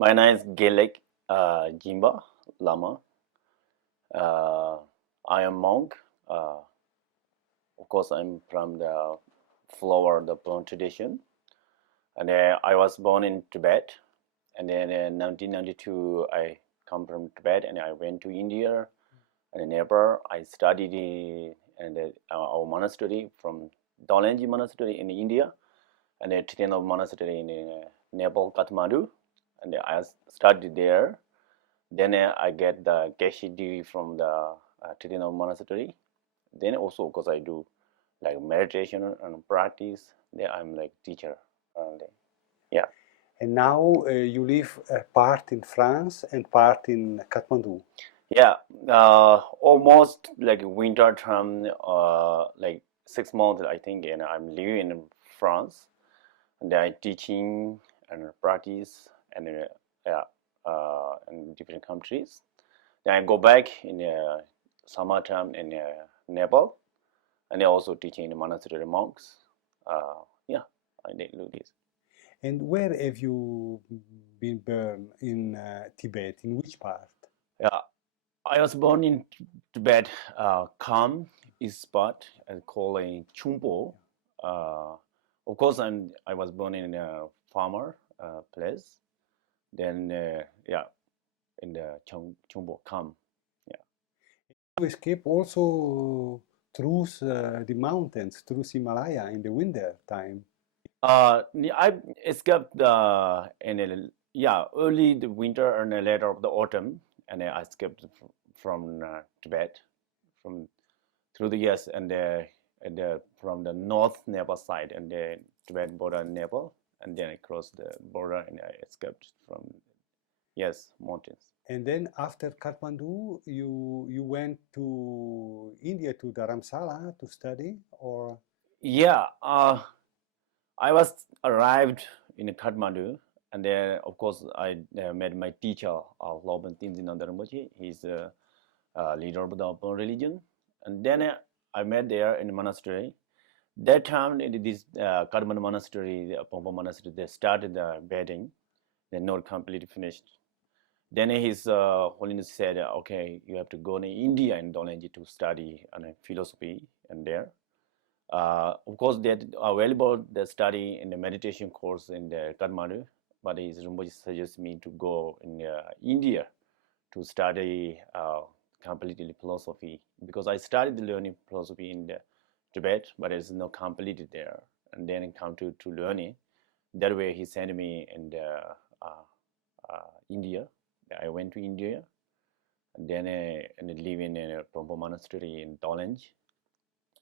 My name is Gelek Jinpa, Lama. I am monk. Of course, I'm from the flower, the Bon tradition, and I was born in Tibet. And then in 1992, I come from Tibet, and I went to India and Nepal. I studied in our monastery from Dharamsala monastery in India, and the Tibetan monastery in Nepal, Kathmandu, and I studied there. Then I get the Geshe degree from the Tibetan monastery. Then also because I do like meditation and practice, then I'm like teacher. Yeah. And now you live part in France and part in Kathmandu. Yeah, almost like winter term, like 6 months, I think, and I'm living in France, and I teaching and practice, and yeah, in different countries. Then I go back in summertime in Nepal, and I also teaching the monastery monks. Yeah, I did do this. And where have you been born in Tibet? In which part? Yeah, I was born in Tibet, Kham is spot called a Tummo. Of course, I was born in a farmer place. Then yeah, in the Tummo Kham. Yeah. You escape also through the mountains, through Himalaya in the winter time. I escaped yeah, early the winter and later of the autumn, and I escaped from Tibet from through the years, and from the north Nepal side and the Tibet border in Nepal, and then I crossed the border and I escaped from mountains. And then after Kathmandu, you went to India to Dharamsala to study, or Yeah, I was arrived in Kathmandu, and then of course I met my teacher, Loban Tinzin Rinpoche. He's a leader of the Bon religion, and then I met there in the monastery. That time in this Kathmandu monastery, the Pompo monastery, they started the bedding. They're not completely finished. Then His Holiness said, okay, you have to go to India and Dharamsala to study philosophy, and there. Of course, they available the study in the meditation course in the Kathmandu, but His Rinpoche suggests me to go in India to study completely philosophy, because I started learning philosophy in the Tibet, but it's not completed there, and then come to learning. That way, he sent me in the India. I went to India, and then and live in a Pompo monastery in Dharamsala,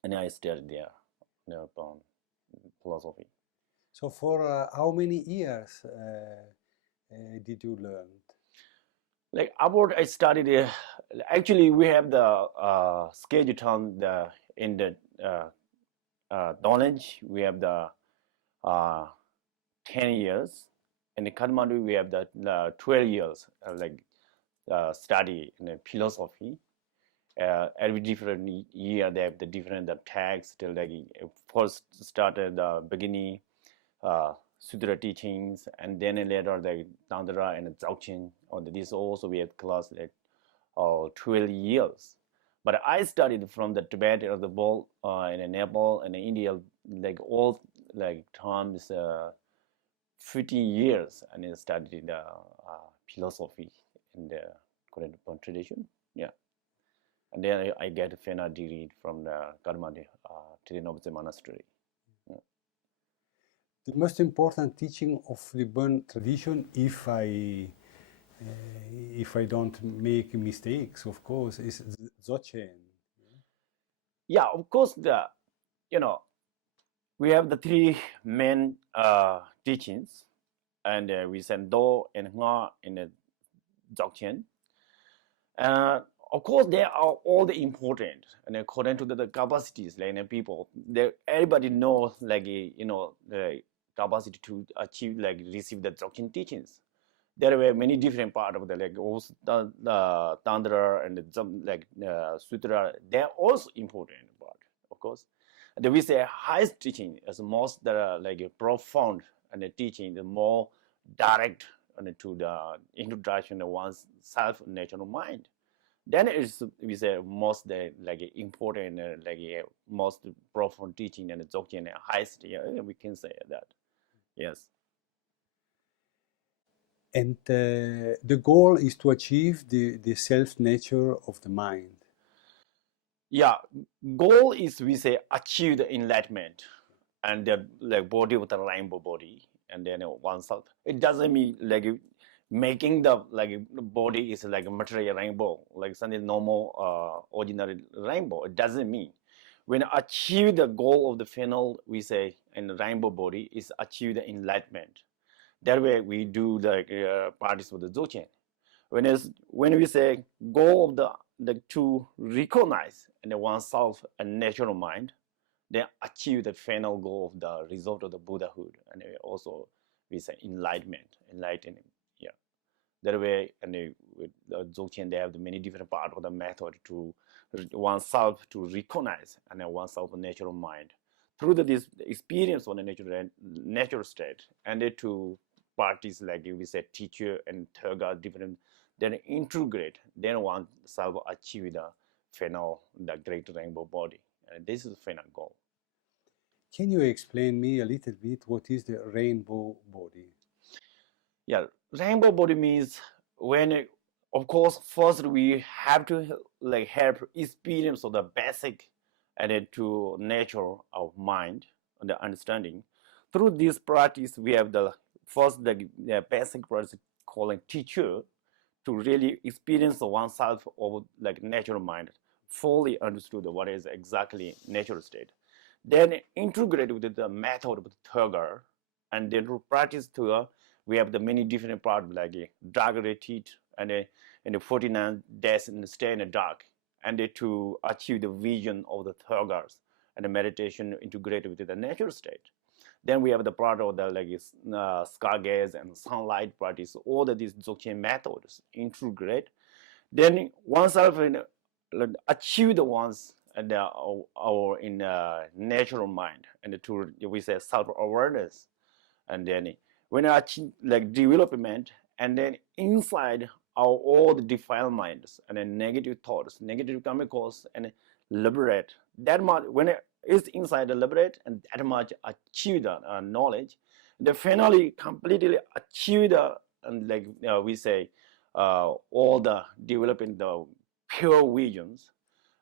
and I studied there philosophy. so for how many years did you learn? Like abbot, I studied. Actually, we have the schedule on the in the knowledge. We have the 10 years. In the Kathmandu, we have the 12 years, study in philosophy. Every different year, they have the different tags. Like first started the beginning sutra teachings, and then later the Tantra and Dzogchen. This also we have class like 12 years. But I studied from the Tibet or the Bol in Nepal and India, like all like times 15 years, and I studied the philosophy in the Korean tradition. Yeah. And then I get a Fena degree from the Kathmandu Tibetan monastery. Yeah. The most important teaching of the Bon tradition, if I don't make mistakes, of course, is Dzogchen. Yeah, of course, we have the three main teachings, and we send Do and Nga in the Dzogchen. Of course, they are all the important, and according to the capacities, like people, everybody knows, like the capacity to achieve, like receive the Dzogchen teachings. There were many different parts of the like also the Tantra and the Sutra. They are also important part, of course. And we say highest teaching is most like profound, and the teaching the more direct and to the introduction of one's self natural mind. Then it's we say most like important like most profound teaching and Dzogchen highest. Yeah, we can say that. Yes. And the goal is to achieve the self nature of the mind. Yeah, goal is we say achieve the enlightenment and the like body with a rainbow body, and then oneself. It doesn't mean like making the like body is like a material rainbow, like something normal, ordinary rainbow. It doesn't mean when achieve the goal of the final, we say in the rainbow body is achieve the enlightenment. That way we do the practice with the Dzogchen. When we say goal of the to recognize in the oneself a natural mind, then achieve the final goal of the result of the Buddhahood, and also we say enlightening. Yeah, that way, and with the Dzogchen, they have the many different parts of the method to oneself to recognize and oneself a natural mind through this experience of the natural state, and to practice like we said, teacher and Thurga different, then integrate, then oneself achieve the great rainbow body, and this is the final goal. Can you explain me a little bit what is the rainbow body? Yeah, rainbow body means when, of course, first we have to like have experience of the basic and then to nature of mind and the understanding. Through this practice, we have the first the basic practice calling teacher to really experience oneself of like natural mind, fully understood what is exactly natural state. Then integrate with the method of Thurga, and then to practice Thurga, we have the many different parts like dark retreat and the 49 days in the stay in the dark, and to achieve the vision of the Thurgas and the meditation integrated with the natural state. Then we have the part of the like sky gaze and sunlight practice. All of these Dzogchen methods integrate. Then oneself achieve the ones and our in natural mind, and to we say self awareness, and then when I achieve like development, and then inside our all the defiled minds and then negative thoughts, negative chemicals, and liberate that much. When it is inside the liberate and that much achieve the knowledge, they finally completely achieve the and like we say all the developing the pure visions,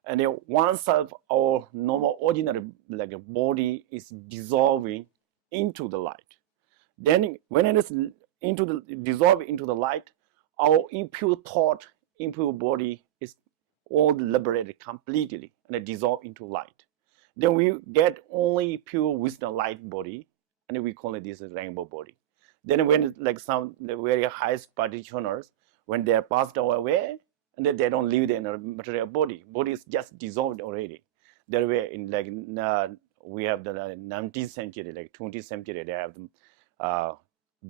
and then oneself our normal ordinary like a body is dissolving into the light. Then when it is into the dissolve into the light, our impure thought, impure body is all liberated completely and dissolve into light. Then we get only pure wisdom light body, and we call it this rainbow body. Then when like some the very highest practitioners, when they are passed away, and then they don't live in a material body. Body is just dissolved already. That way in like we have the 19th century, like 20th century, they have the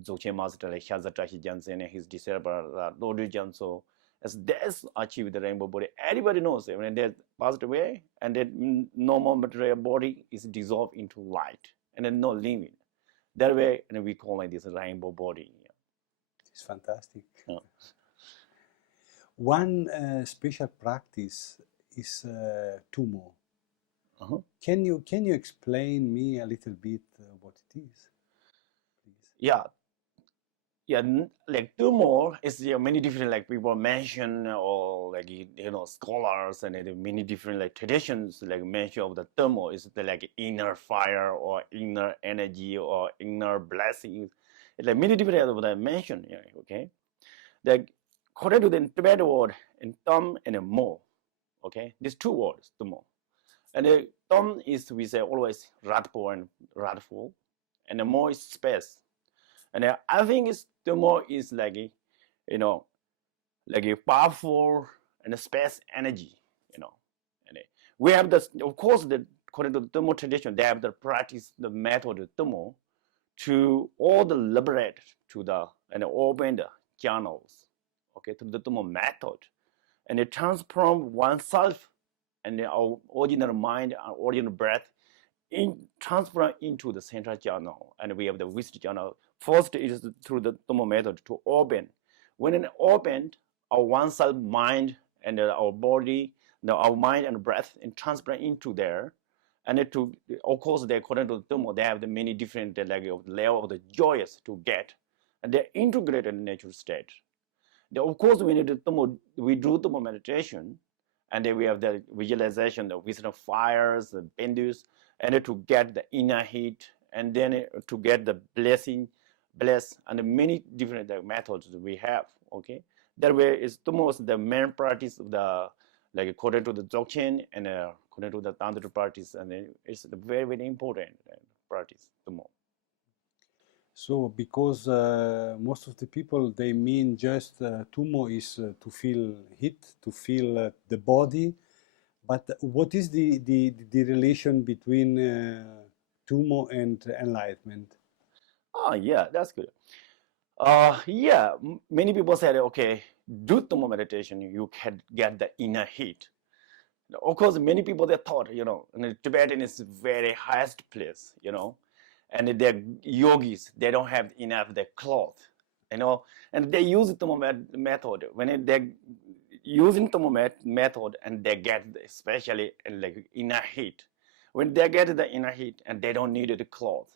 Dzogchen master like Hyazatashi Jansen and his disciple Lord Janso, as they achieved the rainbow body. Everybody knows it. When they passed away, and then normal material body is dissolved into light, and then no living. That way, and we call it this rainbow body. It's fantastic. Yeah. One special practice is Tummo. Uh-huh. Can you explain me a little bit what it is, please? Yeah, like Tummo is many different like people mention, or like scholars and many different like traditions like mention of the Tummo is the like inner fire or inner energy or inner blessings. It's like many different of that mention. Yeah, okay, like according to the Tibetan word in Tum and Mo, okay, these two words Tummo, and the Tum is we say always wrathful and wrathful, and the Mo is space. And I think the more is like like a powerful and a space energy, And we have this, of course, according to the Tummo tradition, they have the practice, the method of Tummo to all the liberate to the and open the channels, okay, through the Tummo method, and it transform oneself and our ordinary mind, our ordinary breath, transfer into the central channel, and we have the wisdom channel First is through the Tummo method to open. When it opened, our oneself mind and our body, our mind and breath, and transfer into there. And to, of course, they according to the Tummo, they have the many different level of the joyous to get, and they're integrated in natural state. Of course, we need to we do Tummo meditation, and then we have the visualization, the wisdom of fires, the bindus, and to get the inner heat, and then to get the blessing, and the many different methods we have. Okay, that way is the most the main practice of the like according to the Dzogchen and according to the Tantra practice, and it's a very very important practice. Tummo. So, because most of the people they mean just Tummo is to feel heat, to feel the body, but what is the relation between Tummo and enlightenment? Oh yeah, that's good. Yeah, many people said, okay, do Tummo meditation, you can get the inner heat. Of course, many people they thought, in the Tibetan is very highest place, and they're yogis, they don't have enough the cloth, and they use Tummo method. When they're using Tummo method, and they get especially like inner heat. When they get the inner heat and they don't need the cloth,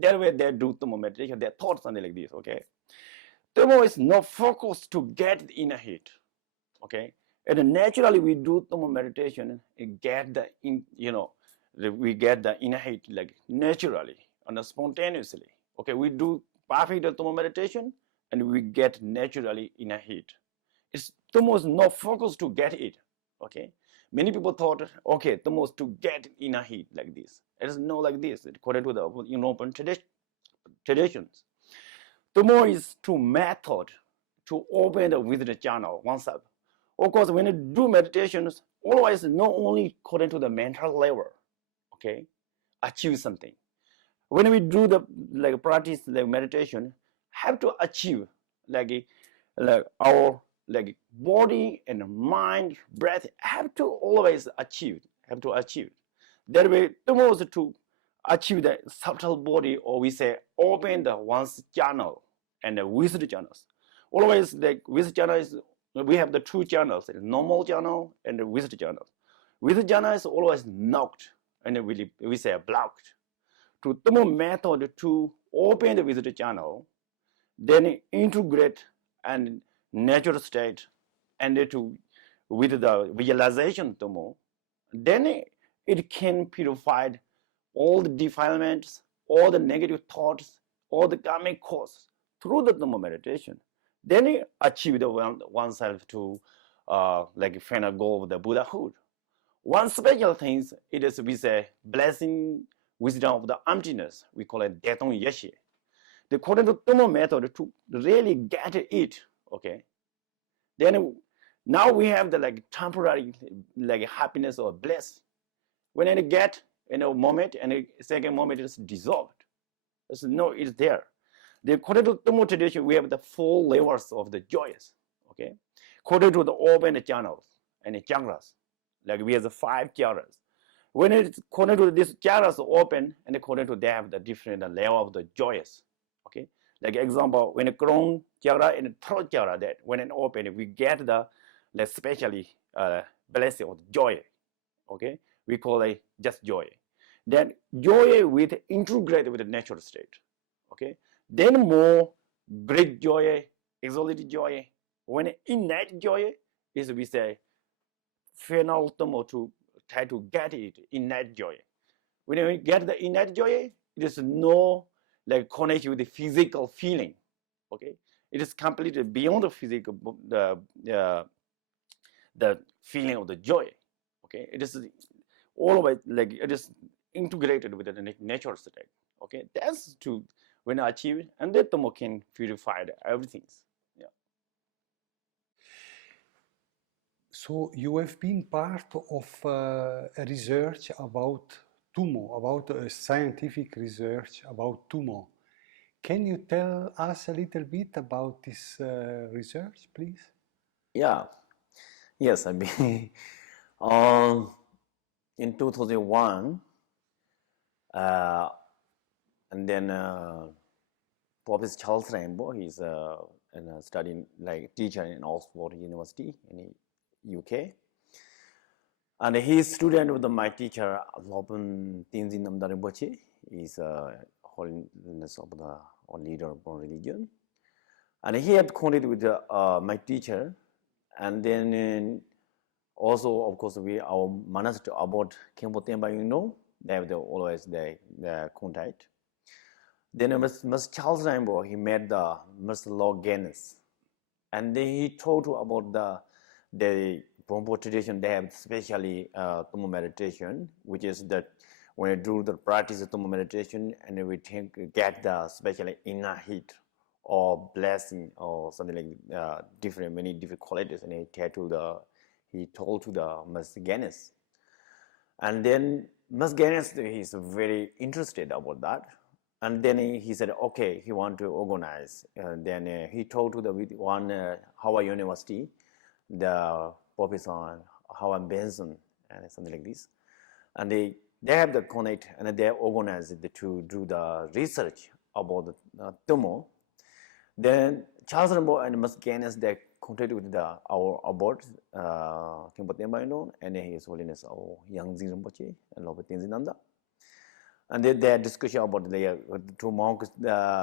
that way they do Tummo meditation. They thought something like this, okay? Tummo is not focused to get the inner heat, okay? And naturally we do Tummo meditation and get we get the inner heat like naturally and spontaneously, okay? We do perfect Tummo meditation and we get naturally inner heat. It's Tummo is not focused to get it, okay? Many people thought, okay, Tummo is to get inner heat like this. It is not like this, according to the open traditions. Tummo is to method to open the wisdom channel oneself. Of course, when you do meditations, always not only according to the mental level, okay, achieve something. When we do the practice the meditation, have to achieve our body and mind, breath have to always achieve, That way, the most to achieve the subtle body, or we say open the one's channel and the wisdom channels. Always the wisdom channel is, we have the two channels, normal channel and the wisdom channel. Wisdom channel is always knocked and we say blocked. To Tummo method to open the wisdom channel, then integrate and natural state, and to with the visualization Tummo, then it can purify all the defilements, all the negative thoughts, all the karmic cause through the Tummo meditation. Then it achieve the oneself to final goal of the Buddhahood. One special thing it is we say blessing wisdom of the emptiness. We call it Detong Geshe. The according to Tummo method to really get it, okay. Then now we have the temporary happiness or bliss. When I get in a moment and a second moment is dissolved. It's there. The according to Tummo tradition, we have the 4 levels of the joys. Okay, according to the open channels and the chakras, like we have the 5 chakras. When it's according to these chakras open, and according to they have the different level of the joys. Okay, like example, when a crown chakra and throat chakra, that when it open, we get the especially blessing of joy. Okay, we call it just joy. Then joy with integrated with the natural state. Okay, then more great joy, exalted joy. When innate joy is we say final Tummo to try to get it innate joy. When we get the innate joy, it is no connection with the physical feeling. Okay, it is completely beyond the physical the feeling of the joy. Okay, it is always it is integrated with the natural state. Okay, that's to when I achieve it, and then Tummo can purify everything. Yeah. So you have been part of a research about Tummo, about a scientific research about Tummo. Can you tell us a little bit about this research, please? Yeah. Yes, I mean, in 2001, and then Professor Charles Rainbow. He's studying like teacher in Oxford University in the UK. And he's student with my teacher, Lopan Tenzin Namda Rinpoche. He's holiness of the or leader of religion. And he had contact with my teacher. And then also, of course, our monastery abbot Khempo Temba, they have always the contact. Then Mr. Charles Rainbow, he met the Mr. Lord Guinness. And then he told about the Khempo tradition. They have especially Tummo meditation, which is that when you do the practice of Tummo meditation, and we get the especially inner heat or blessing or something like many different qualities. And he told to the Mr. Guinness. And then Mr. Guinness, he's very interested about that. And then he said, okay, he want to organize. And then he told to the one Howard University, the professor Howard Benson, and something like this. And they have the connect, and they organized to do the research about the Tummo. Then Charles Rainbow and Ms. Guinness, they contacted with our abbot, Khempo Temba, and His Holiness our Yang Zin Rinpoche and Lopa Tenzin Namda. And then they had discussion about the two monks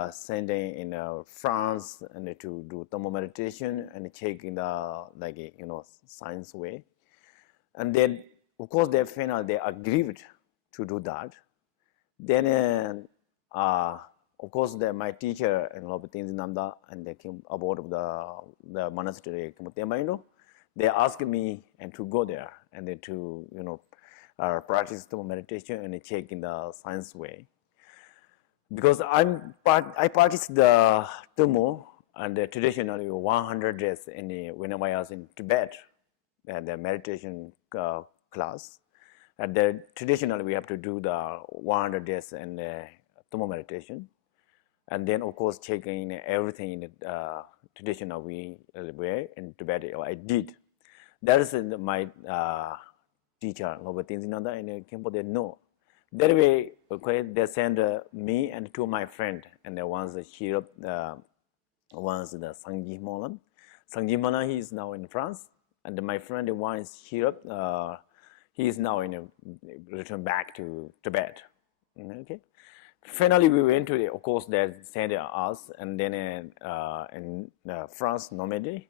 sending in France and to do Tummo meditation and check in the science way. And then of course they agreed to do that. Then of course my teacher and Lopa Tenzin Namda and they came aboard of the monastery Khempo Temba, they asked me and to go there and then to practice Tummo meditation and check in the science way. Because I practice the Tummo and traditionally 100 days whenever I was in Tibet, the meditation class. And traditionally we have to do the 100 days and Tummo meditation. And then of course checking everything in the traditional way in Tibet I did. That is my teacher, Lopa Tenzin Namda and Khempo, they know. That way, okay, they send me and two of my friends, and one's the Shirap, one's the Sangji Molan. Sangji Molan, he is now in France, and my friend one is Shirap, he is now return back to Tibet. Okay. Finally, we went to, of course, they sent us, and then in France, Normandy.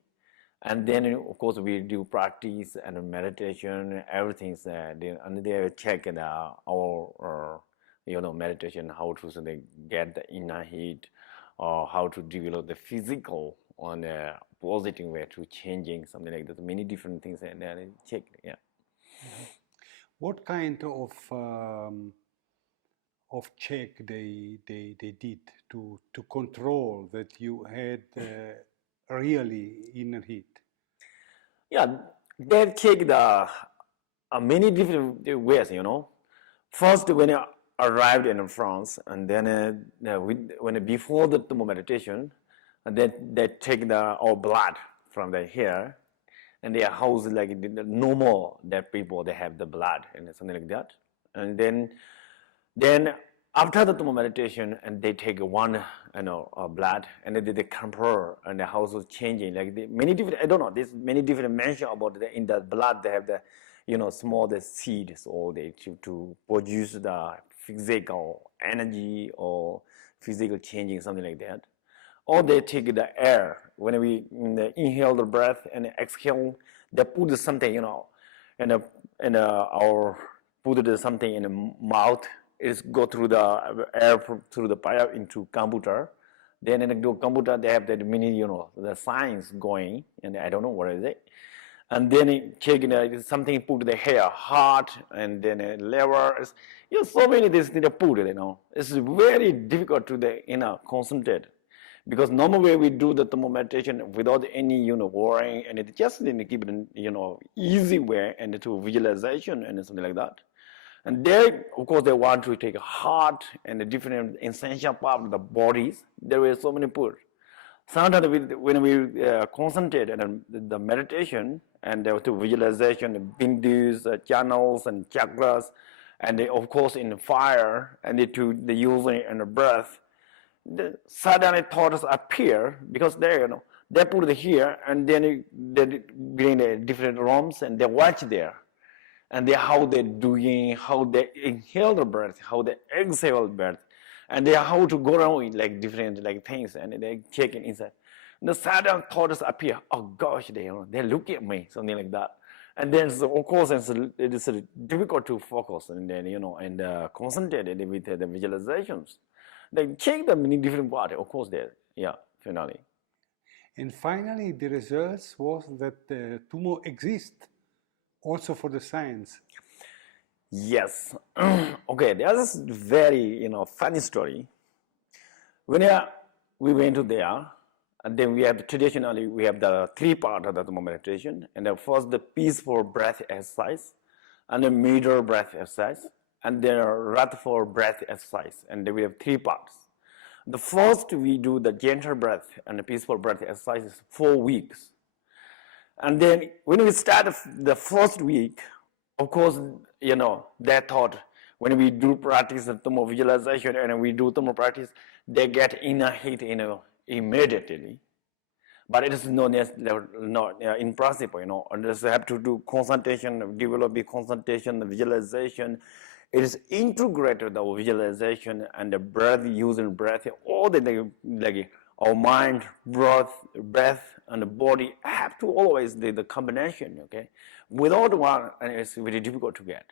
And then, of course, we do practice and meditation, everything's and they check our meditation, how to get the inner heat, or how to develop the physical on a positive way to changing something like that. Many different things, and then check. Yeah. What kind of check they did to control that you had really inner heat? Yeah, they check the many different ways. First, when I arrived in France, and then before the Tummo meditation, and then they take our blood from the hair, and they house like normal that people they have the blood and something like that, and then after the Tummo meditation, and they take one blood, and then they compare, and the house was changing many different. I don't know. There's many different mention about in the blood. They have the small the seeds, or they to produce the physical energy or physical changing, something like that. Or they take the air when we inhale the breath and exhale. They put something and our put something in the mouth. It's go through the air through the pipe into computer. Then in the computer they have that mini the science going, and I don't know what is it. And then checking something put the hair, heart, and then liver. So many things to put. It's very difficult to concentrate, because normally we do the Tummo meditation without any worrying, and it just keep it easy way and to visualization and something like that. And they, of course, they want to take heart and the different essential part of the bodies. There were so many put. Sometimes when we concentrate on the meditation and to visualization, the bindus, channels, and chakras, and they, of course in fire, and to the using and the breath, the suddenly thoughts appear because they, they put it here and then they bring different rooms and they watch there. And they, how they're doing, how they inhale the breath, how they exhale the breath, and they how to go around with like different like things, and they check it inside. And the sudden thoughts appear. Oh gosh, they look at me, something like that. And then so of course it is difficult to focus and then and concentrate with the visualizations. They check the many different parts, of course. There, yeah, finally. And finally, the results was that Tummo exists also for the science. Yes. Okay, there's a very funny story. When we went to there, and then we have traditionally we have the three part of the Tummo meditation, and the first the peaceful breath exercise, and the middle breath exercise, and then wrathful breath exercise, and then we have three parts. The first we do the gentle breath and the peaceful breath exercises 4 weeks, and then when we start the first week, of course, they thought when we do practice the Tummo visualization and we do Tummo practice, they get inner heat, immediately. But it is not in principle, and just have to do concentration, develop the concentration, the visualization. It is integrated the visualization and the breath, using breath, all the like our mind, breath, and the body have to always the combination. Okay, without one, and it's very difficult to get.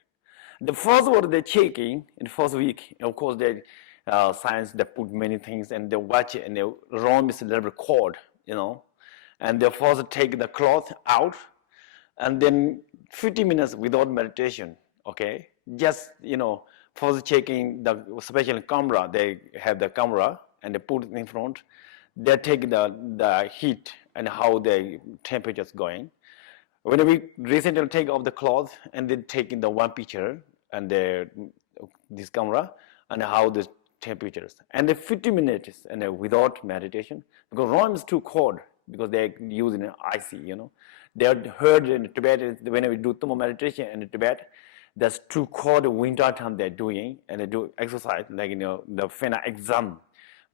The first one they're checking in the first week, of course, they science they put many things and they watch it and the room is a little bit cold, and they first take the cloth out, and then 50 minutes without meditation. Okay, just first checking the special camera. They have the camera and they put it in front. They take the heat and how the temperature is going. When we recently take off the cloth and then take in the one picture and this camera and how the temperatures and the 50 minutes and without meditation because room is too cold because they use in icy. They heard in Tibet when we do Tummo meditation in Tibet, that's too cold winter time they're doing and they do exercise like the final exam.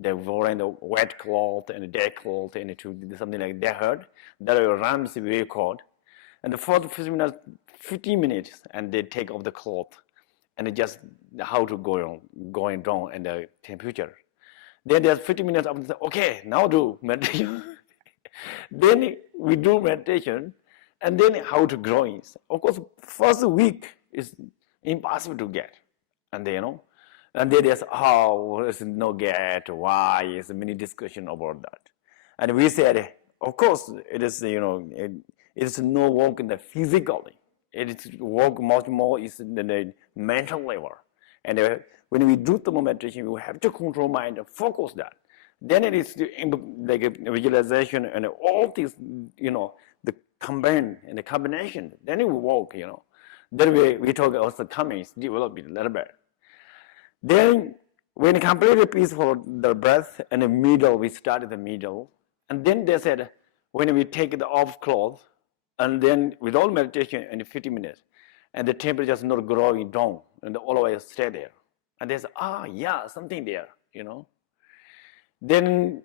They're wearing the wet cloth and the dead cloth and something like that. Heard that room is very cold. And the first 15 minutes, and they take off the cloth, and just how to going down and the temperature. Then there's 50 minutes after. Okay, now do meditation. Then we do meditation, and then how to growing. Of course, first week is impossible to get, and and then there's there's no get why is many discussion about that, and we said of course it is it's no work in the physically. It is work much more is in the mental level. And when we do the meditation, we have to control mind and focus that. Then it is like a visualization and all these, the combine and the combination. Then it will work, Then we talk also coming, develop it a little bit. Then when completely peaceful, the breath and the middle, we started the middle. And then they said, when we take the off cloth, and then without meditation in 50 minutes, and the temperature is not growing down, and always stay there. And they say, yeah, something there, Then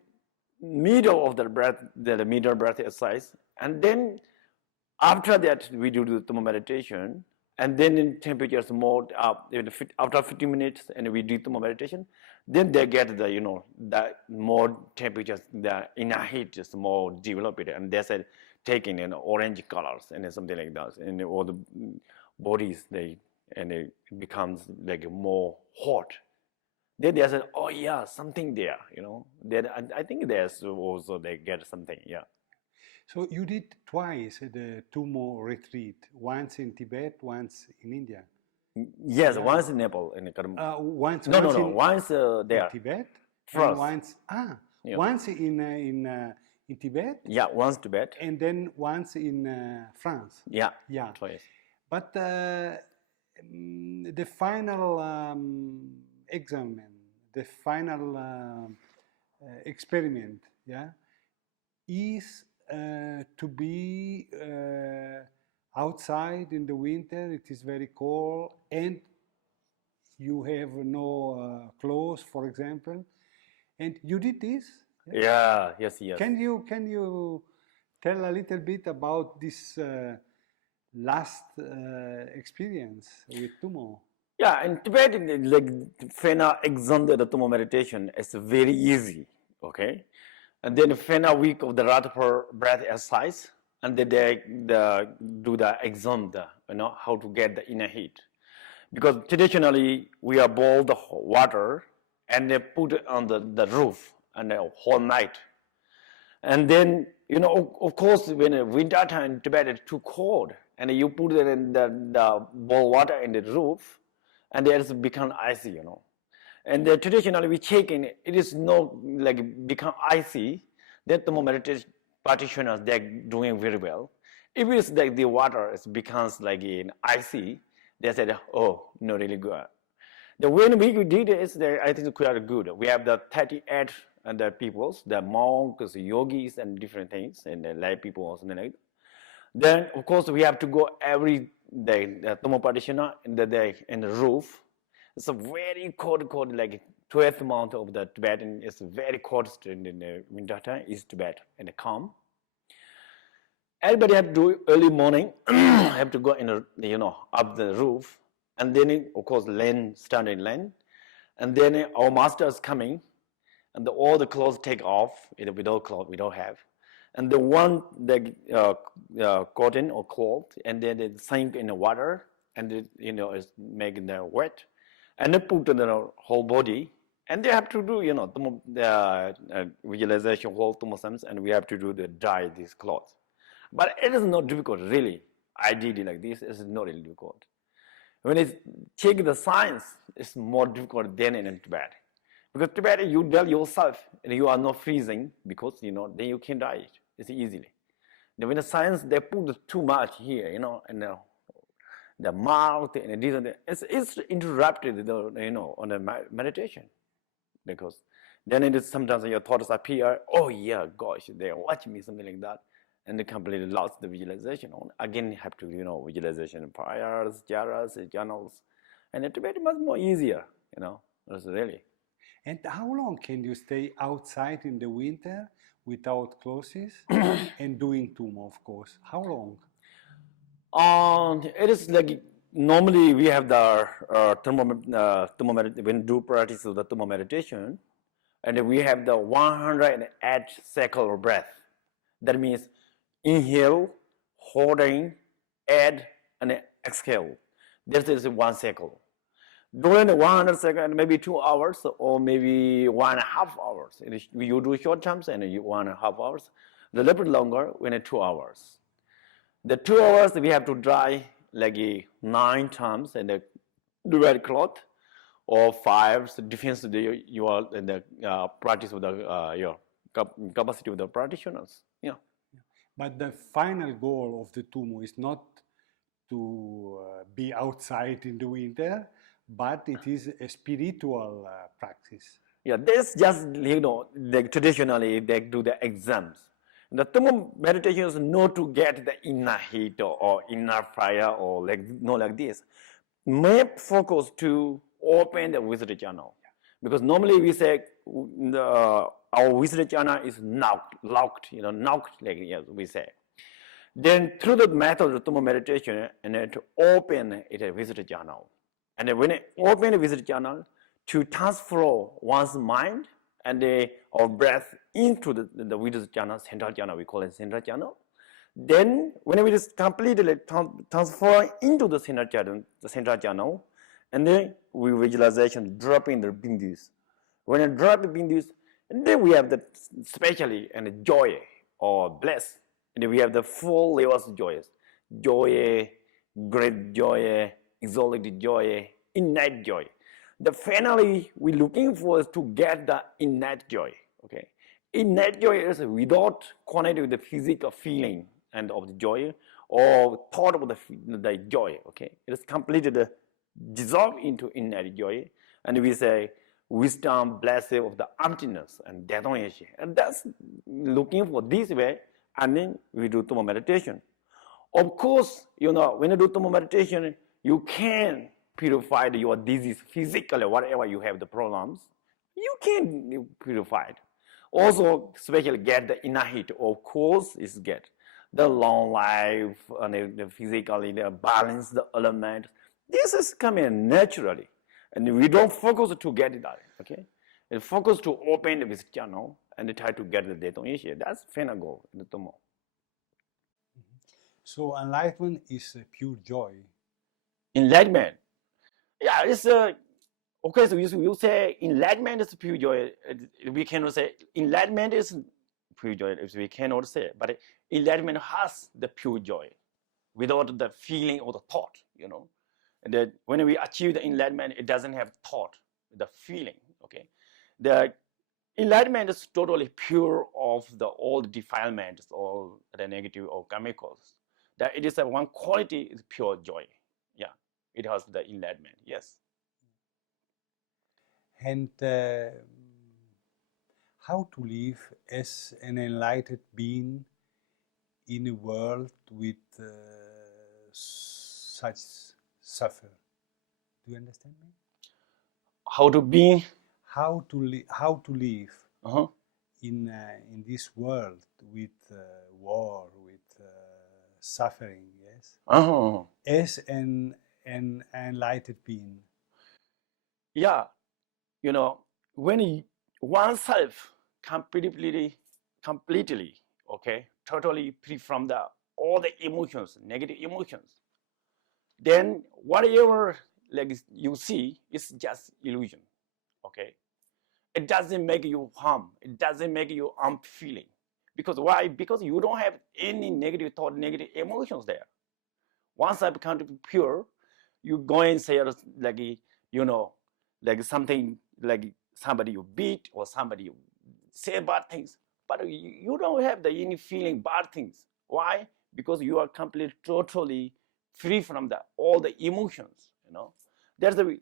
middle of the breath, the middle breath exercise, and then after that we do the Tummo meditation, and then in temperatures more up after 50 minutes, and we do Tummo meditation, then they get the the more temperatures, the inner heat is more developed, and they said taking orange colors and something like that, and all the bodies it becomes like more hot. Then they said, oh yeah, something there, Then I think there's also they get something, yeah. So you did twice the Tummo retreat, once in Tibet, once in India. Yes, once in Nepal in once once there. Tibet, France. and once in Tibet. Yeah, once Tibet. And then once in France. Yeah, yeah, twice. But the final exam, the final experiment, is to be outside in the winter. It is very cold, and you have no clothes, for example, And you did this? Yeah, yes. Can you tell a little bit about this last experience with Tummo? Yeah, in Tibet, like Fena exam the Tummo meditation is very easy. Okay, and then Fena week of the Ratapur breath exercise, and then they do the exam, how to get the inner heat. Because traditionally we are boil the water and they put it on the roof and the whole night. And then, of course, when winter time in Tibet is too cold, and you put it in the boil water in the roof, and it has become icy. And traditionally we check in, it is not like become icy. That the meditation practitioners, they're doing very well. If it's like the water becomes like in icy, they said, oh, not really good. The way we did it is I think it's quite good. We have the 38 and the peoples, the monks, yogis, and different things, and the lay people or something like that. Then, of course, we have to go every day, the Tummo practitioner in the day in the roof. It's a very cold, like 12th month of the Tibetan. It's very cold in the winter time, East Tibet, and calm. Everybody have to do early morning, have to go in, up the roof, and then, of course, standing lane, and then our master is coming, and all the clothes take off, without clothes we don't have, and the one cotton or cloth, and then it sink in the water, and it, is making them wet, and they put in the whole body, and they have to do, the visualization whole Tummo, and we have to do the dye these clothes. But it is not difficult, really. I did it like this. It's not really difficult. When it's check the science, it's more difficult than in Tibet. Because Tibet, you tell yourself, and you are not freezing, because, then you can die it. It's easily. Then when the science, they put too much here, and the mouth, and this and that. It's interrupted, on the meditation. Because then it is sometimes your thoughts appear, oh yeah, gosh, they watch me, something like that. And they completely lost the visualization. Again, you have to, visualization prayers, jaras, journals. And it made it much more easier, that's really. And how long can you stay outside in the winter without clothes and doing Tummo, of course? How long? It is like, normally we have the Tummo meditation, when do practice of the Tummo meditation, and we have the 108 cycle of breath. That means inhale, holding, add, and exhale. This is one cycle. During the 100 seconds, maybe 2 hours, or maybe 1.5 hours. You do short terms and 1.5 hours. The little bit longer, when 2 hours. The 2 hours we have to dry like 9 times and the red cloth, or 5. So depends your the practice of your capacity of the practitioners. Yeah. But the final goal of the Tummo is not to be outside in the winter, but it is a spiritual practice. Yeah, this just, traditionally they do the exams. The Tummo meditation is not to get the inner heat or inner fire or like this. May focus to open the wisdom channel. Because normally we say our wisdom channel is locked, like we say. Then through the method of Tummo meditation, and to open it a wisdom channel. And when it open the wisdom channel, to transfer one's mind and our breath into the wisdom channel, central channel, we call it central channel. Then when we just completely transfer into the central channel, and then we visualization dropping the bindus. When I drop the bindus, and then we have the especially and joy or bliss. And then we have the 4 levels of joy. Joy, great joy, exalted joy, innate joy. The finally we're looking for is to get the innate joy. Okay, innate joy is without connecting with the physical feeling and of the joy or thought of the joy. Okay, it is completely dissolved into innate joy, and we say wisdom, blessing of the emptiness and detonation. And that's looking for this way, and then we do Tummo meditation. Of course, when you do Tummo meditation, you can purify your disease physically, whatever you have the problems. You can purify it. Also, especially get the inner heat, of course, is get the long life and the physically the balance, the element. This is coming naturally, and we don't focus to get it out. Okay, and focus to open this channel and try to get the data issue. That's final goal in the Tummo. So enlightenment is pure joy. Enlightenment, yeah, it's a okay. So you say enlightenment is pure joy. We cannot say enlightenment is pure joy. We cannot say, but enlightenment has the pure joy without the feeling or the thought. And that when we achieve the enlightenment, it doesn't have thought, the feeling. Okay, the enlightenment is totally pure of the all the defilements, all the negative or chemicals. That it is a one quality is pure joy. Yeah, it has the enlightenment. Yes. And how to live as an enlightened being in a world with such suffer. Do you understand me? How to be? How to live Uh-huh. in this world with war, with suffering, yes, Uh-huh. as an enlightened being. Yeah, when oneself completely, okay, totally free from the all the emotions, negative emotions, then whatever like you see is just illusion. Okay, it doesn't make you harm. It doesn't make you feeling. Because why? Because you don't have any negative thought, negative emotions there. Once I become to be pure, you go and say like like something like somebody you beat or somebody you say bad things, but you don't have the any feeling bad things. Why? Because you are completely totally free from the all the emotions. That's the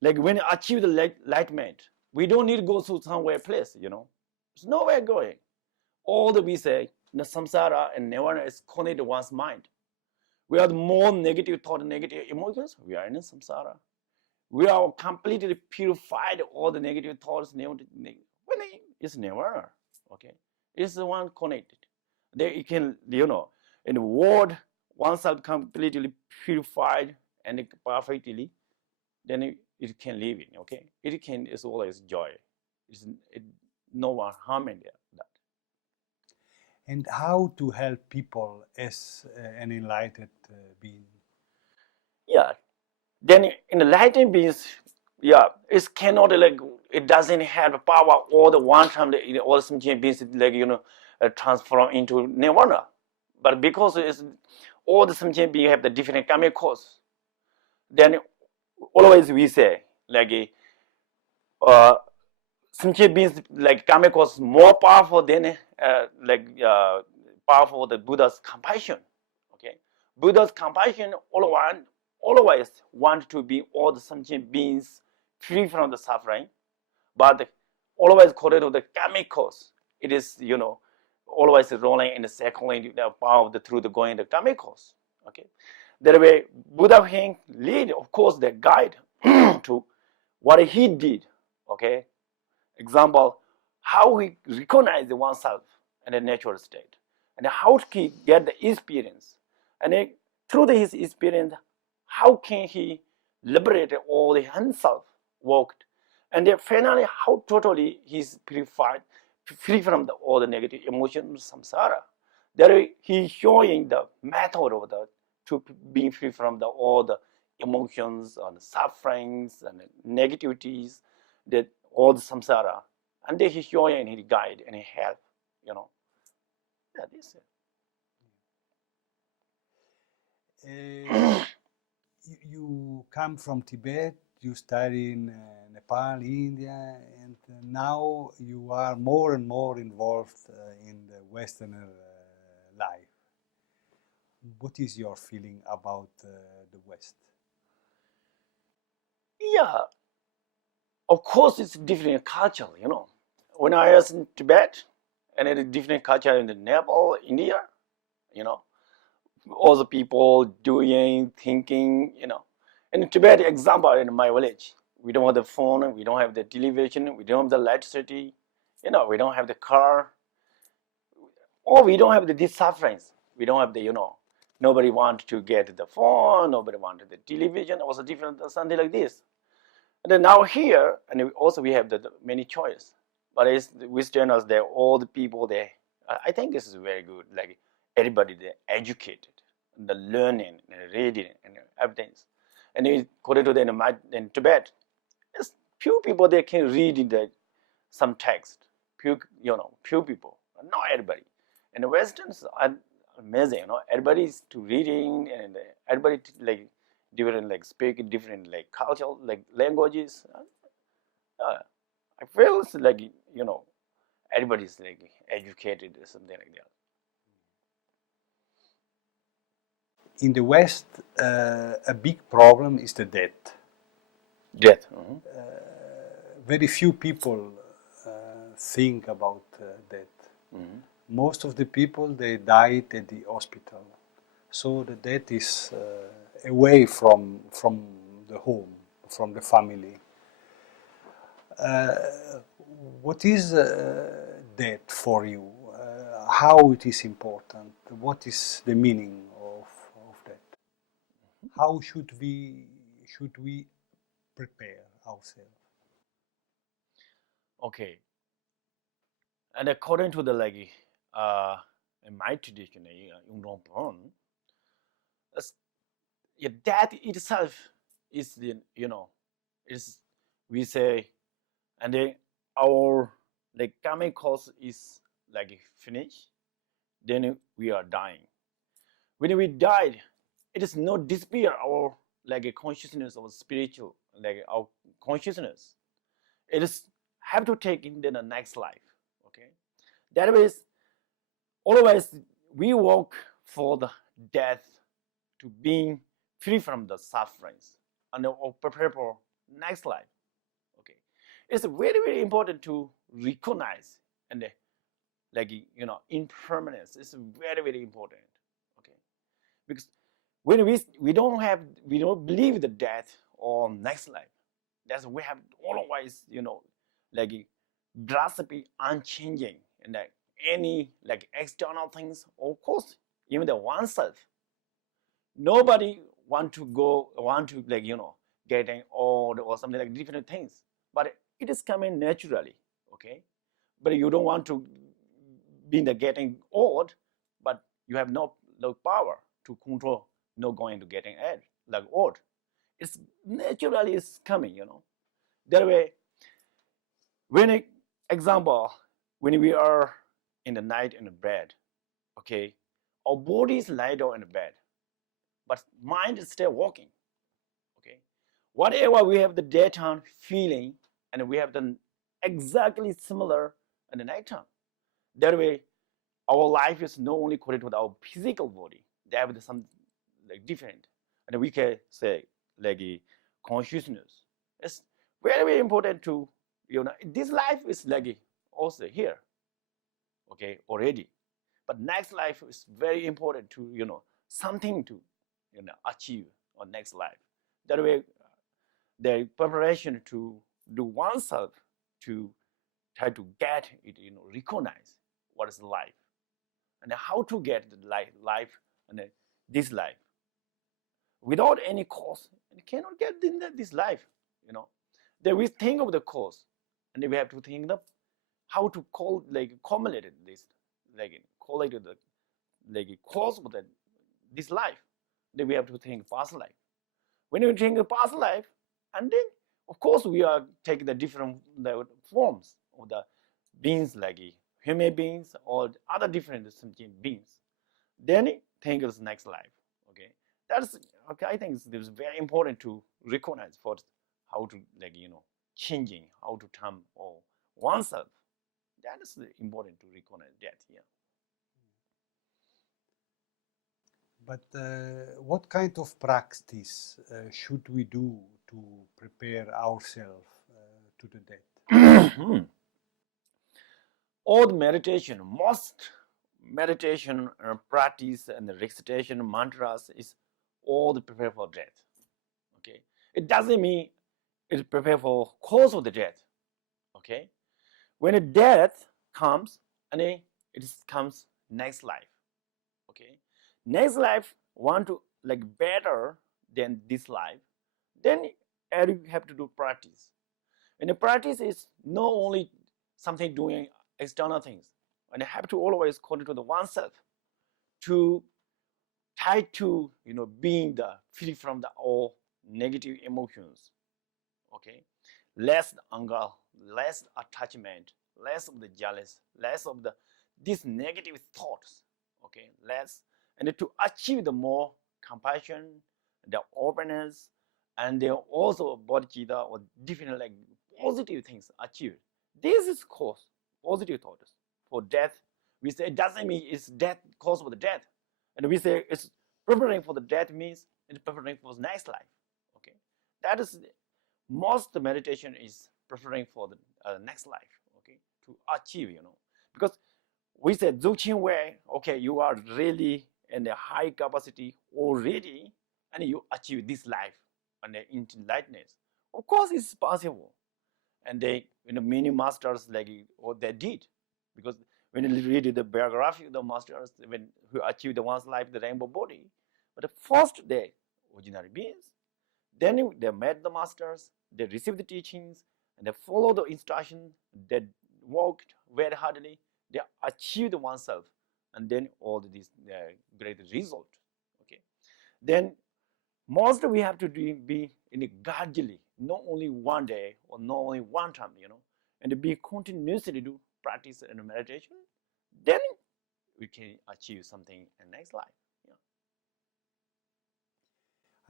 like when you achieve the enlightenment, we don't need to go to somewhere place. There's nowhere going. All that we say the samsara and nirvana is connected to one's mind. We have more negative thought, negative emotions. We are in samsara. We are completely purified all the negative thoughts. It's never okay. It's the one connected. There you can in the word oneself completely purified and perfectly, then it can live in. Okay, it can is always joy. No one harming that. And how to help people as an enlightened being. Yeah. Then in the enlightened beings, yeah, it cannot like it doesn't have the power all the one time all the sentient beings like transform into nirvana, but because it's all the sentient beings have the different chemicals, then always we say like uh, sentient beings like chemicals more powerful than powerful the Buddha's compassion. Okay, Buddha's compassion always want to be all the sentient beings free from the suffering, but always according to the chemicals, it is always rolling in the circling the power through the going the chemicals. Okay, that way Buddha can lead, of course, the guide to what he did. Okay, example, how he recognized oneself in a natural state, and how he get the experience, and then, through his experience, how can he liberate all the himself worked, and then finally how totally he's purified, free from all the negative emotions, samsara. There he's showing the method of the to being free from all the emotions and sufferings and negativities, that all the samsara, and then he show and he guide and he help, Yeah, this is You come from Tibet, you study in Nepal, India, and now you are more and more involved in the Westerner life. What is your feeling about the West? Yeah, of course it's different culture, When I was in Tibet, and it is different culture in the Nepal, India, all the people doing, thinking, In Tibet, example, in my village, we don't have the phone, we don't have the television, we don't have the electricity, we don't have the car, or we don't have these sufferings. We don't have nobody want to get the phone, nobody wanted the television, or different something like this. And then now here, and we have the many choice. But it's the Westerners, they're all the people there. I think this is very good. Like everybody, they're educated, and the learning and reading and everything. And according to in Tibet, there's few people they can read some text. Few people, not everybody. And the Westerns are amazing. Everybody's to reading, and everybody like different speak different cultural languages. I feel it's everybody's educated or something like that. In the West, a big problem is the death. Death. Very few people think about death. Most of the people, they died at the hospital. So the death is away from the home, from the family. What is death for you? How it is important? What is the meaning of that? How should we prepare ourselves? Okay. And according to the in my tradition, death itself is is we say, and then our karmic course is finished. Then we are dying. When we died, it is not disappear our a consciousness or spiritual our consciousness. It is have to take in the next life. Okay, that means always we work for the death to being free from the sufferings and prepare for next life. Okay, it's very very important to recognize and impermanence is very very important. Okay, because when we don't believe the death or next life, that's we have always drastically unchanging and any external things. Of course, even the oneself, nobody want to getting old or something like different things, but it is coming naturally. Okay, but you don't want to be getting old, but you have no power to control no going to getting old. It's naturally is coming. That way, when example, when we are in the night in the bed, okay, our bodies lie down in the bed, but mind is still walking. Okay, whatever we have the daytime feeling, and we have the exactly similar in the nighttime. That way, our life is not only connected with our physical body; they have some different, and we can say consciousness. It's very very important to this life is also here. Okay, already, but next life is very important to something to achieve on next life. That way, the preparation to do oneself to try to get it, recognize what is life and how to get the life and this life without any cause. You cannot get in this life. Then we think of the cause, and then we have to think of how to accumulate this, collect the cause of this life. Then we have to think past life. When you think of past life, and then of course we are taking the different forms of the beings human beings or other different sentient beings. Then think of next life. Okay, that's okay. I think it's very important to recognize first how to changing, how to turn or oneself. That is important to recognize that here. But what kind of practice should we do to prepare ourselves to the death? All the meditation, most meditation practice and the recitation mantras is all the prepare for death. Okay, it doesn't mean is prepare for cause of the death. Okay, when a death comes, and it comes next life. Okay, next life want to like better than this life, then you have to do practice. And the practice is not only something doing external things, and you have to always control the oneself to try to being the free from the all negative emotions. Okay, less anger, less attachment, less of the jealous, less of the these negative thoughts. Okay, less, and to achieve the more compassion, the openness, and then also bodhicitta or different like positive things achieved. This is cause positive thoughts for death. We say it doesn't mean it's death cause of the death, and we say it's preparing for the death means it's preparing for the next life. Okay, that is most meditation is preparing for the next life. Okay, to achieve, because we said Dzogchen way. Okay, you are really in a high capacity already, and you achieve this life and the enlightenment. Of course, it's possible, and they, many masters like what they did, because when you read the biography of the masters, when who achieved the one's life, the rainbow body, but the first day, ordinary beings. Then they met the masters, they received the teachings, and they followed the instruction. They worked very hardly. They achieved oneself, and then all this great result. Okay. Then most we have to do be in a gradually, not only one day or not only one time, and be continuously do practice and meditation. Then we can achieve something in next life.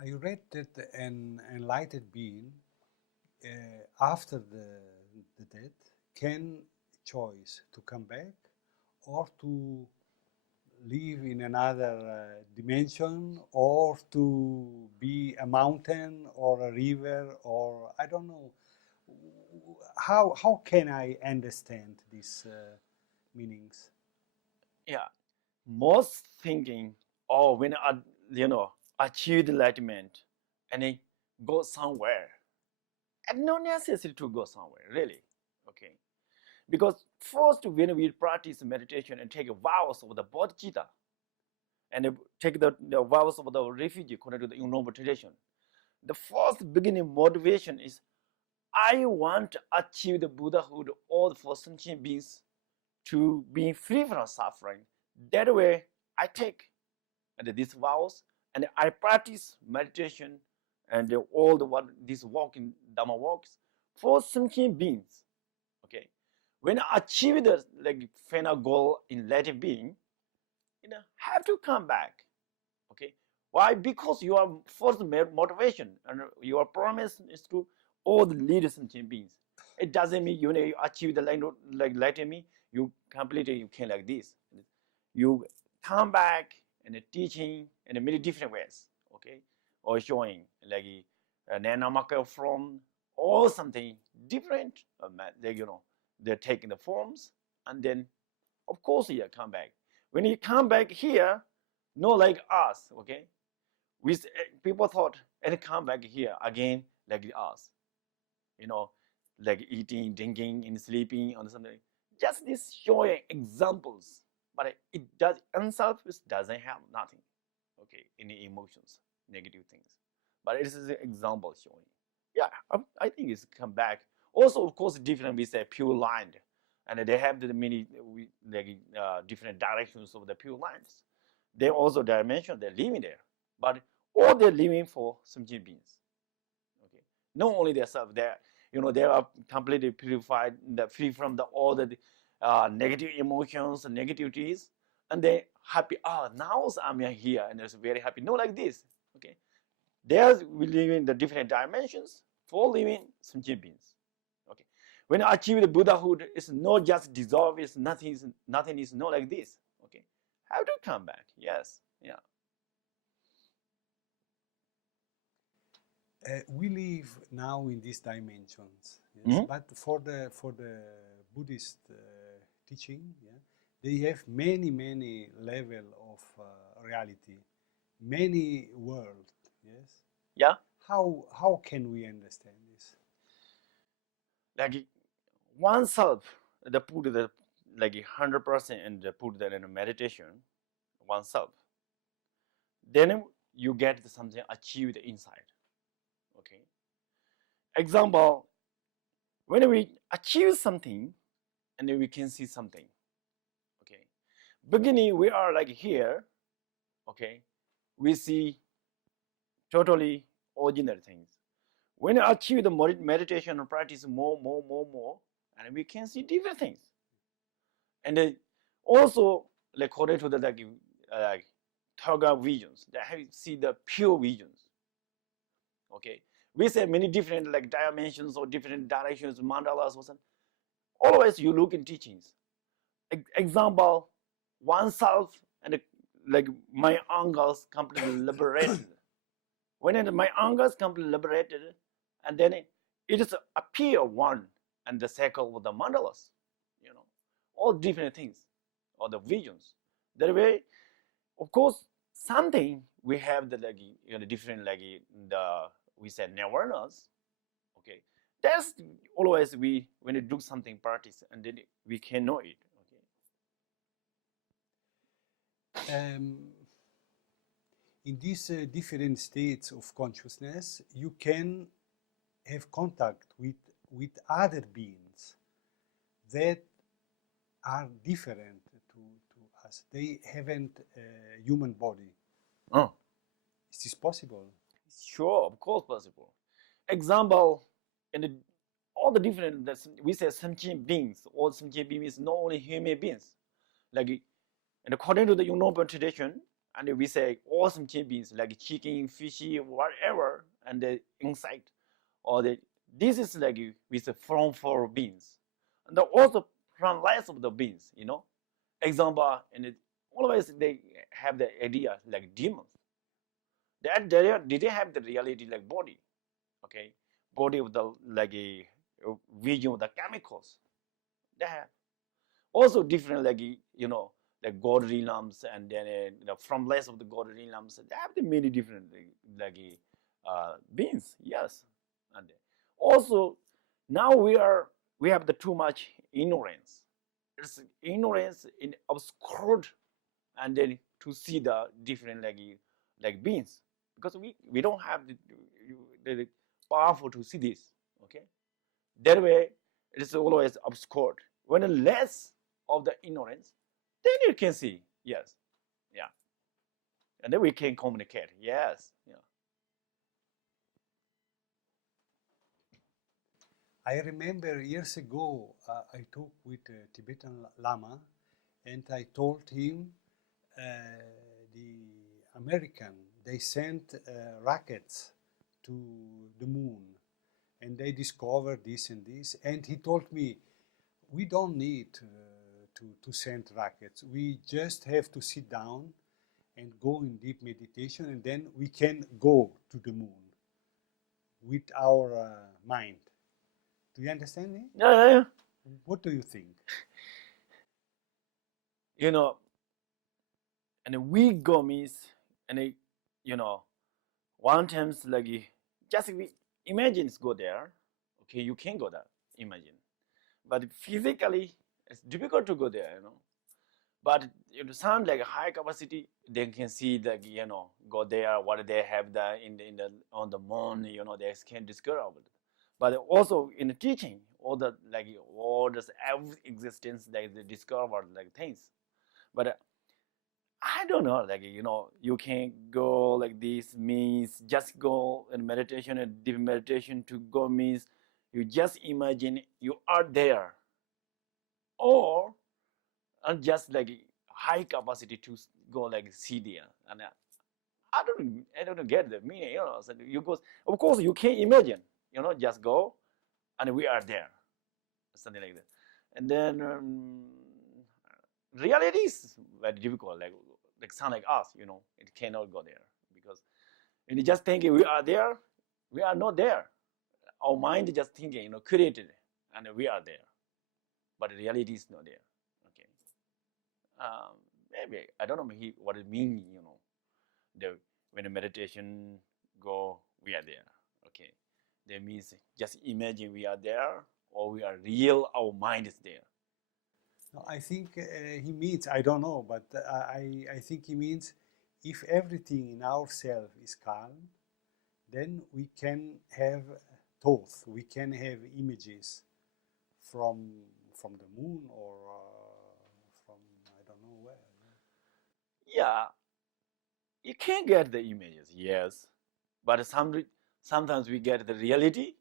I read that an enlightened being, after the death, can choose to come back or to live in another dimension, or to be a mountain or a river, or I don't know. How can I understand these meanings? Yeah, most thinking, oh, when I achieve enlightenment and I go somewhere, and no necessity to go somewhere really. Okay, because first when we practice meditation and take vows of the bodhicitta and take the vows of the refugee according to the noble tradition, the first beginning motivation is I want to achieve the Buddhahood all for sentient beings to be free from suffering. That way I take and these vows, and I practice meditation and all the what this walk in Dhamma walks for sentient beings. Okay, when I achieve the like final goal in later being, have to come back. Okay, why? Because your first motivation and your promise is to all the leaders sentient beings. It doesn't mean you achieve the like later me, you completely you can like this. You come back and teaching in many different ways. Okay, or showing like nanamaka from or something different. They're taking the forms, and then of course you come back. When you come back here, not like us. Okay, we people thought and come back here again like us. You know, like eating, drinking, and sleeping or something. Just this showing examples, but it does unselfish doesn't have nothing. Okay, any emotions, negative things, but it is an example showing. Yeah, I think it's come back. Also, of course, different we say pure line, and they have the many like different directions of the pure lines. They also dimension they're living there, but all they're living for sentient beings. Okay, not only themselves, they are completely purified, free from all the negative emotions and negativities, and they happy. Oh, now I'm here, and they're very happy. No, like this. Okay, there's we live in the different dimensions for living sentient beings. Okay, when I achieve the Buddhahood, it's not just dissolve. It's nothing is not like this. Okay, have to come back. Yes, yeah. We live now in these dimensions, yes. Mhm. But for the Buddhist teaching, yeah, they have many level of reality, many world, yes. Yeah. How can we understand this? like oneself, the put the like 100% and put that in a meditation, oneself, then you get something achieved inside. Okay. Example, when we achieve something, and then we can see something. Okay. Beginning, we are like here. Okay. We see totally ordinary things. When you achieve the meditation and practice more, and we can see different things. And also, like according to the like Toga visions, that have see the pure visions. Okay, we say many different like dimensions or different directions, mandalas or something. Always you look in teachings. Example, oneself and like my angles completely liberated. When my angles completely liberated, and then it just appear one and the circle with the mandalas, you know, all different things, or the visions. That way, of course, something we have the like different like the we said nirvanas. Okay, that's always we when you do something practice and then we can know it. In these different states of consciousness, you can have contact with other beings that are different to us. They haven't a human body. Oh, Is this possible? sure, of course possible. Example, in all the different we say sentient beings. All sentient beings, not only human beings. Like, and according to the European tradition, and we say all sentient beings like chicken, fishy, whatever, and the insect, or the this is like with the from for beings, and also from less of the beings. Example, and always they have the idea like demons. That they have the reality like body. Okay, body with the like a vision of the chemicals. They have also different like like god realms, and then from less of the god realms they have the many different like beings. Yes, and also now we have the too much ignorance. It's ignorance in obscured, and then to see the different like beings, because we don't have the powerful to see this. Okay, that way it is always obscured. When less of the ignorance, then you can see. Yes, yeah, and then we can communicate. Yes, yeah. I remember years ago, I talked with a Tibetan Lama, and I told him uh, the American, they sent rockets to the moon, and they discovered this and this. And he told me, we don't need to send rockets. We just have to sit down and go in deep meditation, and then we can go to the moon with our mind. Do you understand me? Yeah. What do you think? You know, and we go means, and one times like just we imagine go there. Okay, you can go there. Imagine, but physically it's difficult to go there. But it sound like a high capacity. They can see that go there. What they have the in the on the moon. They can discover it. But also in the teaching, all this existence they discover like things. But I don't know. You can go like this means just go in meditation and deep meditation. To go means you just imagine you are there, or and just like high capacity to go like see there. And I don't get the meaning. So you go, of course you can imagine. Just go, and we are there, something like that. And then reality is very difficult. Like sound like us. It cannot go there, because when you just thinking we are there, we are not there. Our mind is just thinking, created, and we are there, but reality is not there. Okay. Maybe I don't know what it means. The when the meditation go, we are there. Okay, that means just imagine we are there, or we are real, our mind is there. No, I think he means, I don't know, but I think he means if everything in ourselves is calm, then we can have thoughts, we can have images from from the moon or from I don't know where. Yeah, you can get the images, yes, but sometimes we get the reality,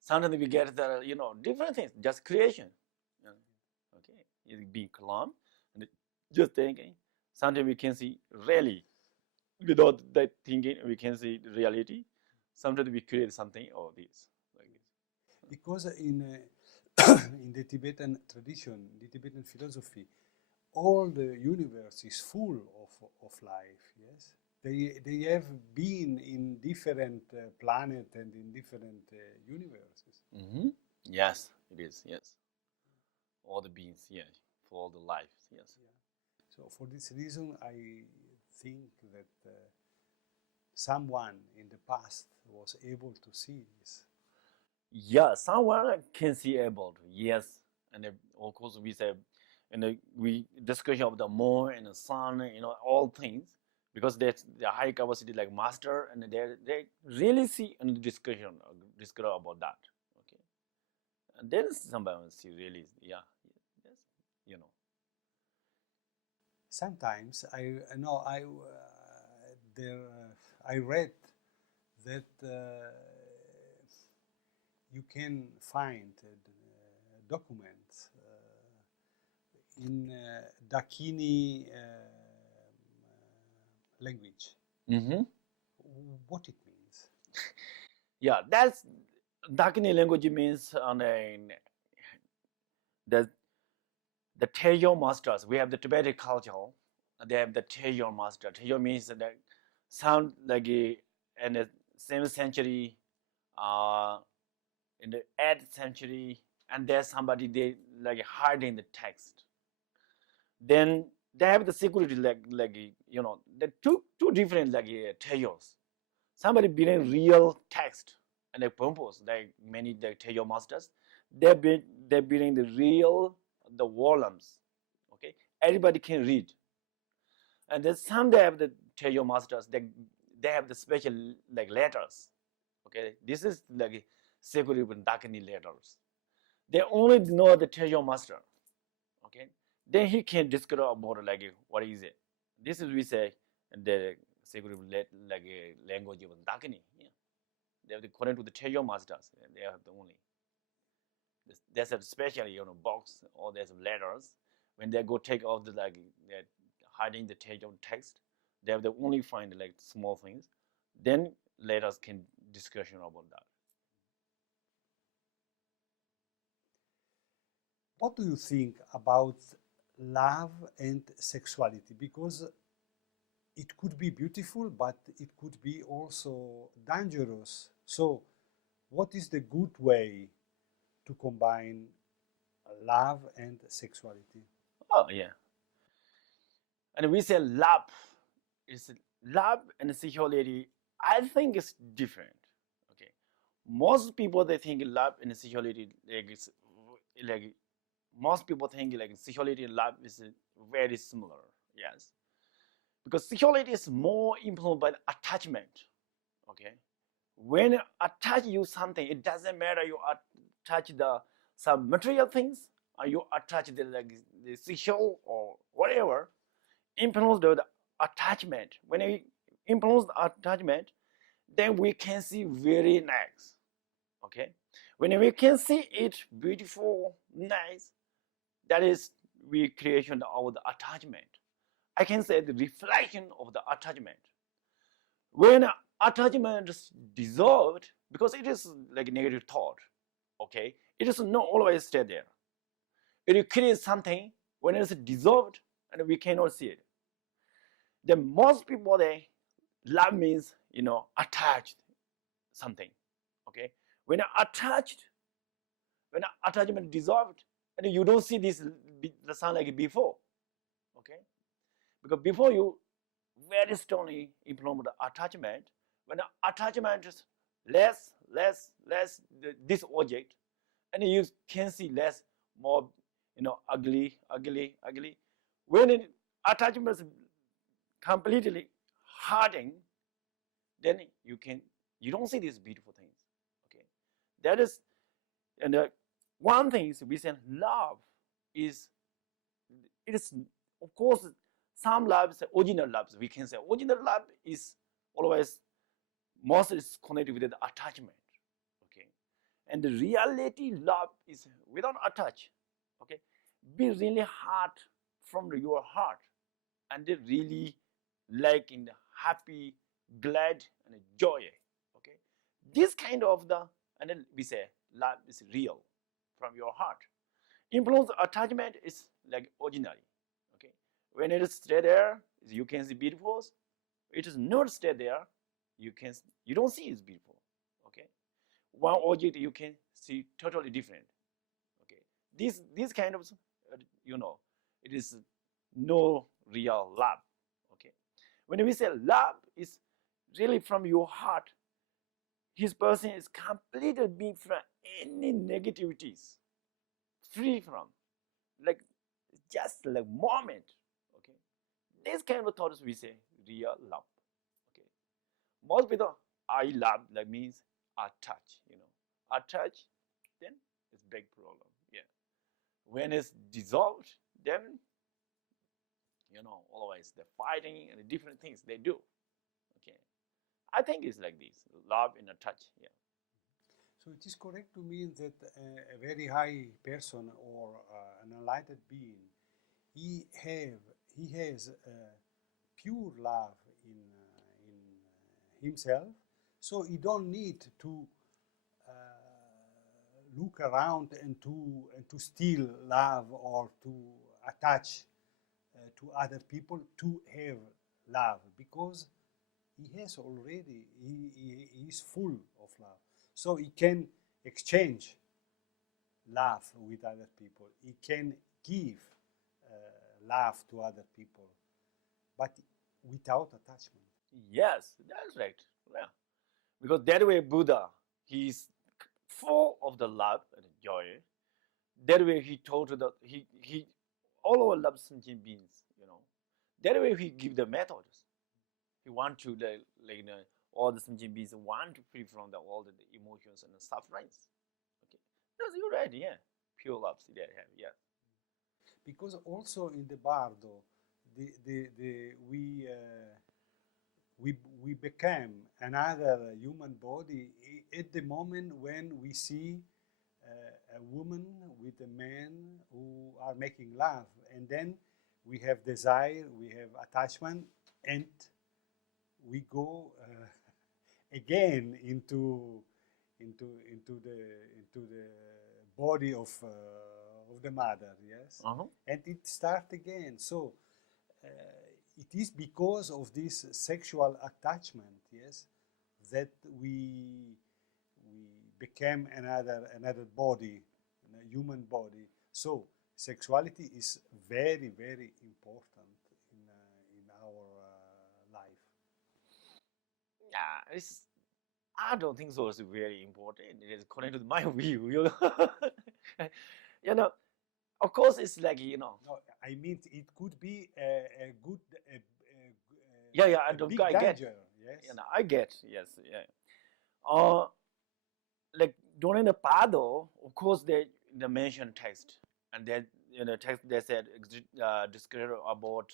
sometimes we get the different things, just creation. Yeah. Okay, it's being calm and just thinking. Sometimes we can see really without that thinking, we can see the reality. Sometimes we create something or this like this. Because in in the Tibetan tradition, the Tibetan philosophy, all the universe is full of life. Yes, they have been in different planet and in different universes. Mm-hmm. Yes, it is. Yes, all the beings. Yeah, for all the life. Yes. Yeah. So for this reason, I think that someone in the past was able to see this. Yeah, someone can see able to. Yes, and of course we say, and we discussion of the moon and the sun. All things because that's the high capacity like master, and they really see and discuss about that. Okay, and then someone see really yes, you know. Sometimes I know there I read that you can find documents in Dakini language. Mm-hmm. What it means? Yeah, that's Dakini language means on the the Tejo masters. We have the Tibetan culture. They have the Tejo master. Tejo means that sound like in the 7th century, uh, in the 8th century, and there's somebody they like hiding the text. Then they have the security the two different Tejos. Somebody bring real text and they purpose like many the Tejo masters. They bring the real the volumes. Okay, everybody can read. And then some they have the Tejo masters. They have the special like letters. Okay, this is like security Dakini letters. They only know the Tejo master. Okay, then he can describe about like what is it. This is we say the security like a language of Dakini. Yeah. They have to according to the Tejo masters. They have the only. There's a special box or there's letters. When they go take off the like they're hiding the Tejo text, they have to only find like small things. Then letters can discussion about that. What do you think about love and sexuality? Because it could be beautiful, but it could be also dangerous. So, what is the good way to combine love and sexuality? Oh yeah, and we say is love and sexuality. I think it's different. Okay, most people they think love and sexuality like most people think like sexuality and love is very similar. Yes, because sexuality is more influenced by the attachment. Okay, when you attach you something, it doesn't matter you attach the some material things or you attach the like the sexual or whatever. Influence the attachment. When we influence the attachment, then we can see very nice. Okay, when we can see it beautiful, nice, that is we creation of the attachment. I can say the reflection of the attachment. When attachment is dissolved, because it is like negative thought, okay, it is not always stay there. It creates something when it is dissolved and we cannot see it. Then most people they love means attached something. Okay, when attached, when attachment dissolved, and you don't see this the sound like before. Okay, because before you very strongly implement the attachment. When the attachment is less this object, and you can see less, more, ugly, ugly, ugly. When attachment is completely hardened, then you don't see these beautiful things. Okay, that is, and one thing is we say love is, it is, of course, some love is original love. We can say original love is always most is connected with the attachment. Okay, and the reality love is without attach. Okay, be really hard from your heart, and they really like in the happy, glad, and joy. Okay, this kind of the, and then we say love is real from your heart. Influence attachment is like ordinary. Okay, when it is stay there, you can see beautiful. It is not stay there, you don't see it's beautiful. Okay, one object you can see totally different. Okay, this kind of, it is no real love. Okay, when we say love is really from your heart, his person is completely free from any negativities, free from, like, just like moment. Okay, this kind of thoughts we say real love. Okay, most people, I love, like, means attach, attach, then it's big problem. Yeah, when it's dissolved, then always the fighting and the different things they do. Okay, I think it's like this, love and attach. Yeah. So it is correct to mean that a very high person or an enlightened being, he have he has pure love in himself, so he don't need to look around and to steal love or to attach to other people to have love, because he has already, he is full of love, so he can exchange love with other people, he can give love to other people, but without attachment. Yes, that's right. Yeah, because that way Buddha, he's full of the love and joy. That way he told the he all our love sentient beings. That way he give the methods. He want to, all the sentient beings want to free from all the emotions and the sufferings. Okay, that's you're right. Yeah, pure love they have. Yeah. Because also in the bardo, we become another human body at the moment when we see a woman with a man who are making love, and then we have desire, we have attachment, and we go again into the body of the mother, yes, Uh-huh. and it start again. So uh, it is because of this sexual attachment, yes, that we became another body, a human body. So sexuality is very very important in our life. Yeah, I don't think so. It's very important. It is according to my view. You know, of course, it's like No, I mean it could be a good, Yeah, yeah. a big I get. danger. Yes. I get. Yes, yeah. Uh, like during the Pado, of course, they mention text, and they text they said describe about,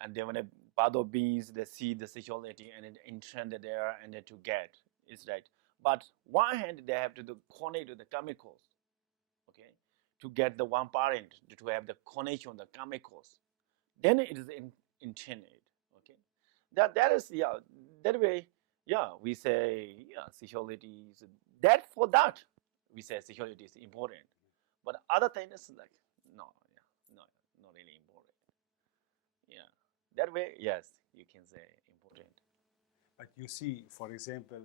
and then when the Pado beings they see the sexuality and it intended there and then to get, it's right. But one hand they have to connect to the chemicals, okay, to get the one parent to have the connection the chemicals, then it is intended, okay. That is, yeah, that way, yeah, we say, yeah, sexuality is that, for that we say sexuality is important, but other things like, no, yeah, no, not really important. Yeah, that way, yes, you can say important. But you see, for example,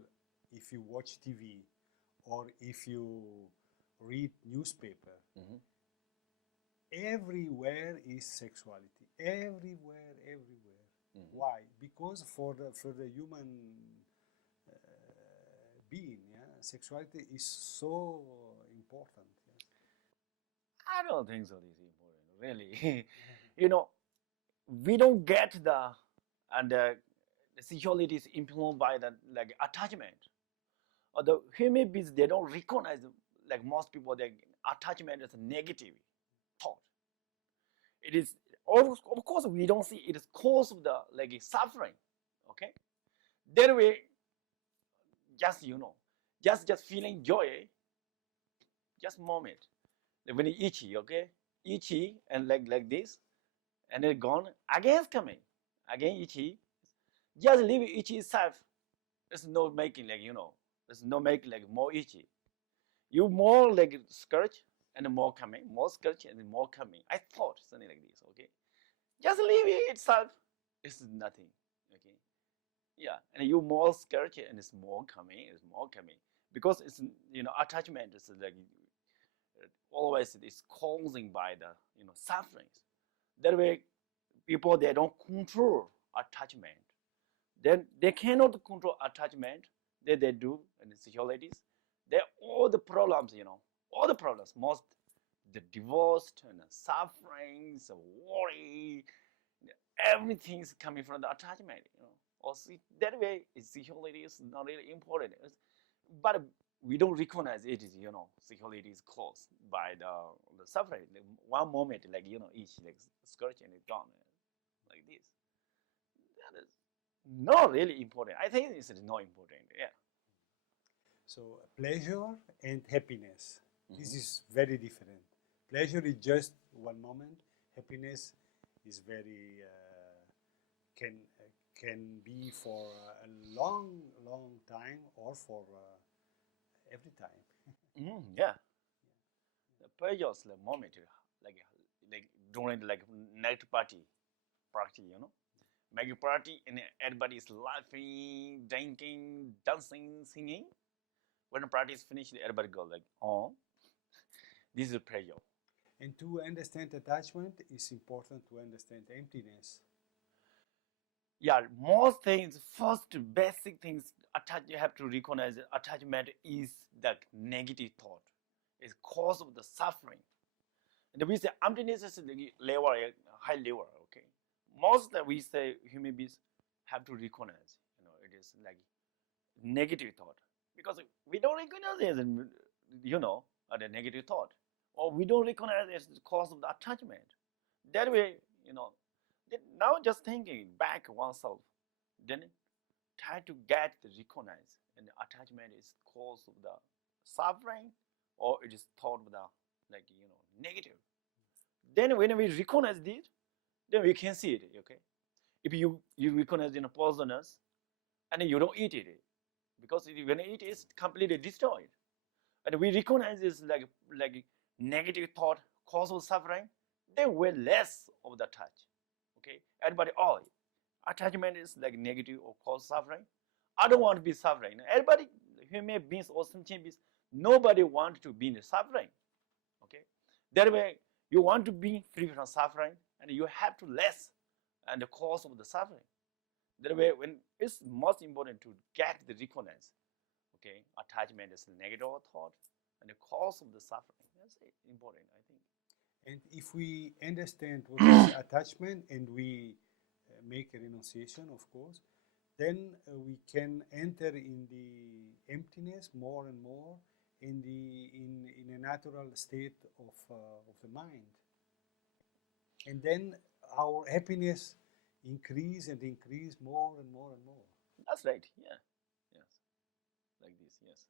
if you watch TV or if you read newspaper, Hmm. everywhere is sexuality. Everywhere, everywhere. Hmm. Why? Because for the human being, yeah, sexuality is so important. Yeah. I don't think so. This is important, really. You know, we don't get and the sexuality is influenced by the like attachment. Or the human beings they don't recognize like most people their attachment is a negative thought. It is of course we don't see it is cause of the like suffering. Okay, that way just just feeling joy, just moment. Like when it's itchy, okay, itchy and like this, and then gone again it's coming, again itchy. Just leave itchy itself. There's no making like there's no making like more itchy. You more like scratch and more coming, more scratch and more coming. I thought something like this, okay? Just leave it itself. It's nothing, okay? Yeah, and you more scratch and it's more coming, because it's attachment is like always it's causing by the sufferings. That way, people they don't control attachment. Then they cannot control attachment that they do in the sexualities. They all the problems, all the problems, most the divorce and the sufferings, the worry, everything's coming from the attachment, Or see, that way, sexuality is not really important. But we don't recognize it is, sexuality is caused by the suffering. One moment, like, each like scourge and it's gone, like this. That is not really important. I think it's not important. Yeah. So pleasure and happiness. This is very different. Pleasure is just one moment. Happiness is very can be for a long, long time or for every time. Yeah. The pleasure is the moment, like during like night party, make a party and everybody is laughing, drinking, dancing, singing. When the party is finished, everybody go like, oh, this is a pleasure. And to understand attachment, it's important to understand emptiness. Yeah, most things, first basic things, you have to recognize that attachment is the negative thought. It's cause of the suffering. And we say emptiness is the level, high level, okay? Most that we say human beings have to recognize, it is like negative thought. Because we don't recognize it as, the negative thought. Or we don't recognize it as the cause of the attachment. That way, now just thinking back oneself, then try to get the recognize and the attachment is cause of the suffering or it is thought of the like negative. Then when we recognize this, then we can see it, okay? If you recognize in a poisonous and you don't eat it, because when you eat it, it's completely destroyed. And we recognize this like negative thought, cause of suffering, then we're less of the touch. Okay? Everybody, attachment is like negative or cause suffering. I don't want to be suffering. Everybody, human beings or sentient beings, nobody wants to be in suffering. Okay? That way, you want to be free from suffering, and you have to less and the cause of the suffering. That way, when it's most important to get the recognize. Okay, attachment is a negative thought, and the cause of the suffering. That's important, I think. And if we understand what is attachment and we make a renunciation, of course, then we can enter in the emptiness more and more in a natural state of the mind. And then our happiness increase and increase more and more and more. That's right. Yeah. Yes. Like this. Yes.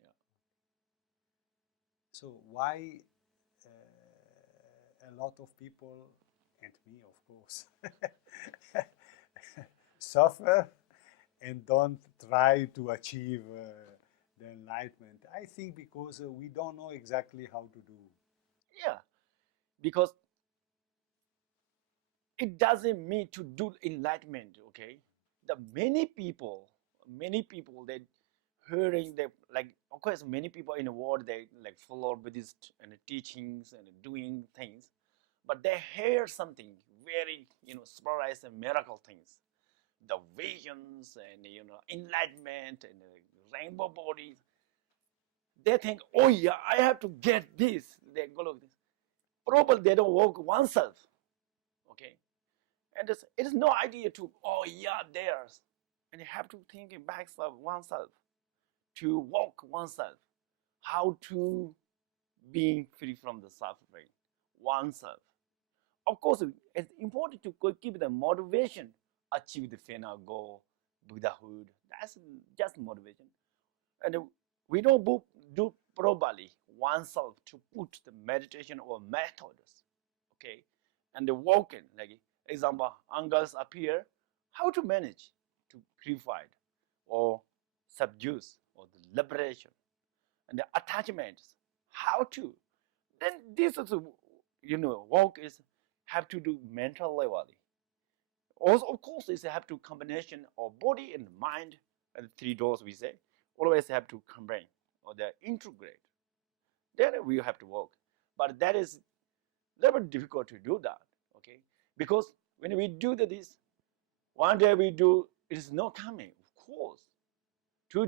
Yeah. So why a lot of people, and me of course, suffer and don't try to achieve the enlightenment? I think because we don't know exactly how to do. Yeah. Because it doesn't mean to do enlightenment. Okay. The many people, they hearing the like. Of course, many people in the world they like follow Buddhist and teachings and doing things, but they hear something very surprise and miracle things, the visions and enlightenment and the rainbow bodies. They think, oh yeah, I have to get this. They go like this. Probably they don't work oneself. Okay, and it is no idea to, oh yeah, theirs, and you have to think back of oneself, to walk oneself, how to being free from the suffering oneself. Of course, it's important to keep the motivation, achieve the final goal, Buddhahood. That's just motivation. And we don't do properly oneself to put the meditation or methods, okay? And the walking, like example, angers appear, how to manage to purify it, or subdue, or the liberation, and the attachments, how to. Then this is, walk is have to do mental level. Also, of course, is have to combination of body and mind, and three doors we say, always have to combine or they integrate. Then we have to work. But that is a little bit difficult to do that, okay? Because when we do this, one day we do, it is not coming, of course. Two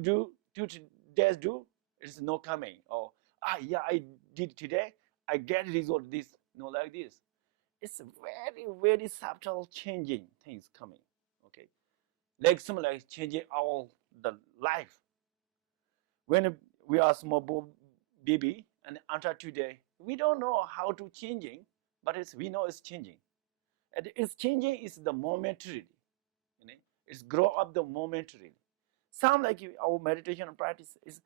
days do, it is not coming. Or, yeah, I did today, I get result this, like this. It's very, very subtle changing things coming, okay? Like something like changing our the life. When we are small baby and until today, we don't know how to changing, but we know it's changing. And it's changing is the momentarily, it's grow up the momentarily. Sound like our meditation practice is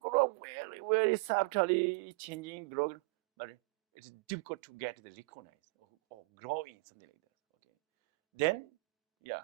grow very, very subtly changing, grow, but it's difficult to get the recognize or growing something like that. Okay, then yeah,